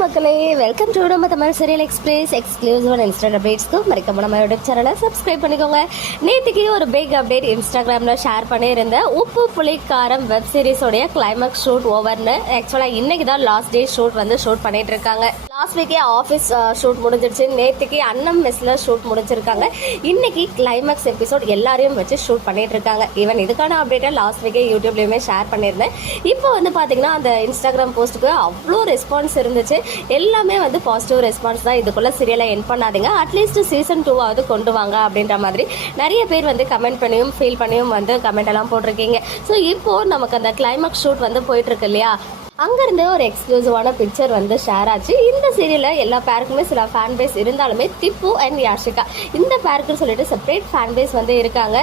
மக்களே welcome to நம்ம Tamil serial express exclusive and அப்டேட்ஸ்க்கு மறக்காம நம்ம யூடியூப் சேனலை சப்ஸ்கிரைப் பண்ணிக்கோங்க. நேற்றுக்கு ஒரு பிக் அப்டேட் இன்ஸ்டாகிராமில் ஷேர் பண்ணியிருந்தேன். உப்பு புளிக்காரம் வெப் சீரிஸோடைய கிளைமேக்ஸ் ஷூட் ஓவர்னு ஆக்சுவலாக இன்னைக்கு தான் லாஸ்ட் டே ஷூட் வந்து ஷூட் பண்ணிட்டு இருக்காங்க. லாஸ்ட் வீக்கே ஆஃபீஸ் ஷூட் முடிஞ்சிருச்சு. நேற்றுக்கு அன்னம் மெஸ்ல ஷூட் முடிஞ்சிருக்காங்க. இன்னைக்கு கிளைமேக்ஸ் எபிசோட் எல்லாரையும் வச்சு ஷூட் பண்ணிட்டு இருக்காங்க ஈவன் இதுக்கான அப்டேட்டை லாஸ்ட் வீக்கே யூடியூப்லயுமே ஷேர் பண்ணியிருந்தேன். இப்போ வந்து பாத்தீங்கன்னா அந்த இன்ஸ்டாகிராம் போஸ்ட்டுக்கு அவ்வளோ ரெஸ்பான்ஸ் இருந்துச்சு. எல்லாமே வந்து பாசிட்டிவ் ரெஸ்பான்ஸ் தான். இதுக்குள்ள சீரியலை என் பண்ணாதீங்க. அட்லீஸ்ட் சீசன் டூவாவது கொண்டு வாங்க அப்படின்ற மாதிரி நிறைய பேர் வந்து கமெண்ட் பண்ணியும் ஃபீல் பண்ணியும் வந்து கமெண்ட் எல்லாம் போட்டிருக்கீங்க. ஸோ இப்போ நமக்கு அந்த கிளைமேக்ஸ் ஷூட் வந்து போயிட்டு இருக்கு இல்லையா? அங்கேருந்து ஒரு எக்ஸ்க்ளூசிவான பிக்சர் வந்து ஷேர் ஆச்சு. இந்த சீரியலில் எல்லா பேருக்குமே சில ஃபேன் பேஸ் இருந்தாலுமே திப்பு அண்ட் யாஷிகா. இந்த பேருக்குன்னு சொல்லிட்டு செப்பரேட் ஃபேன் பேஸ் வந்து இருக்காங்க.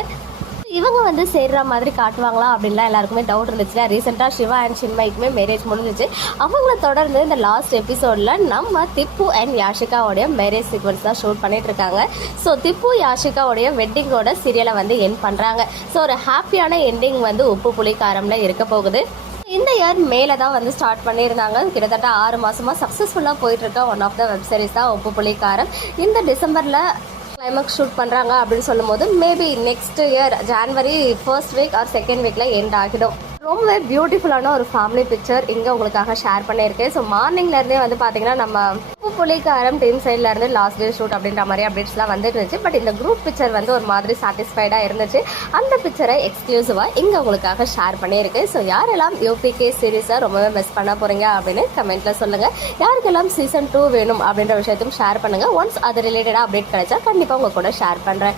இவங்க வந்து சேர்ற மாதிரி காட்டுவாங்களா அப்படின்லாம் எல்லாருக்குமே டவுட் இருந்துச்சுல. ரீசெண்டாக சிவா அண்ட் சின்மைக்குமே மேரேஜ் முடிஞ்சிச்சு. அவங்கள தொடர்ந்து இந்த லாஸ்ட் எபிசோடில் நம்ம திப்பு அண்ட் யாஷிகாவோடைய மேரேஜ் சீக்வன்ஸ் தான் ஷூட் பண்ணிட்டு இருக்காங்க. ஸோ திப்பு யாஷிகாவோடைய வெட்டிங்கோட சீரியலை வந்து என் பண்ணுறாங்க ஸோ ஒரு ஹாப்பியான எண்டிங் வந்து உப்பு புளிக்காரம்ல இருக்க போகுது. இந்த இயர் மேலே தான் வந்து ஸ்டார்ட் பண்ணியிருந்தாங்க. கிட்டத்தட்ட ஆறு மாதமாக சக்ஸஸ்ஃபுல்லாக போயிட்டு இருக்க one of the web series தான் உப்பு புள்ளிக்காரன். இந்த டிசம்பரில் கிளைமேக்ஸ் ஷூட் பண்ணுறாங்க அப்படின்னு சொல்லும்போது maybe next year January first week or second வீக்கில் எண்ட் ஆகிடும். ரொம்பவே பியூட்டிஃபுல்லான ஒரு ஃபேமிலி பிக்சர் இங்கே உங்களுக்காக ஷேர் பண்ணியிருக்கேன். ஸோ மார்னிங்லேருந்தே வந்து பார்த்தீங்கன்னா நம்ம உப்பு புலிக்காரம் டீம் சைட்லேருந்து லாஸ்ட் டே ஷூட் அப்படின்ற மாதிரி அப்டேட்ஸ்லாம் வந்துட்டு இருந்துச்சு. பட் இந்த குரூப் பிக்சர் வந்து ஒரு மாதிரி சாட்டிஸ்ஃபைடாக இருந்துச்சு. அந்த பிக்சரை எக்ஸ்க்ளூசிவாக இங்கே உங்களுக்காக ஷேர் பண்ணியிருக்கேன். ஸோ யாரெல்லாம் யூபிகே சீரீஸை ரொம்பவே மிஸ் பண்ண போகிறீங்க அப்படின்னு கமெண்ட்டில் சொல்லுங்கள் யாருக்கெல்லாம் சீசன் டூ வேணும் அப்படின்ற விஷயத்தையும் ஷேர் பண்ணுங்கள் ஒன்ஸ் அது ரிலேட்டடாக அப்டேட் கிடைச்சா கண்டிப்பாக உங்கள் கூட ஷேர் பண்ணுறேன்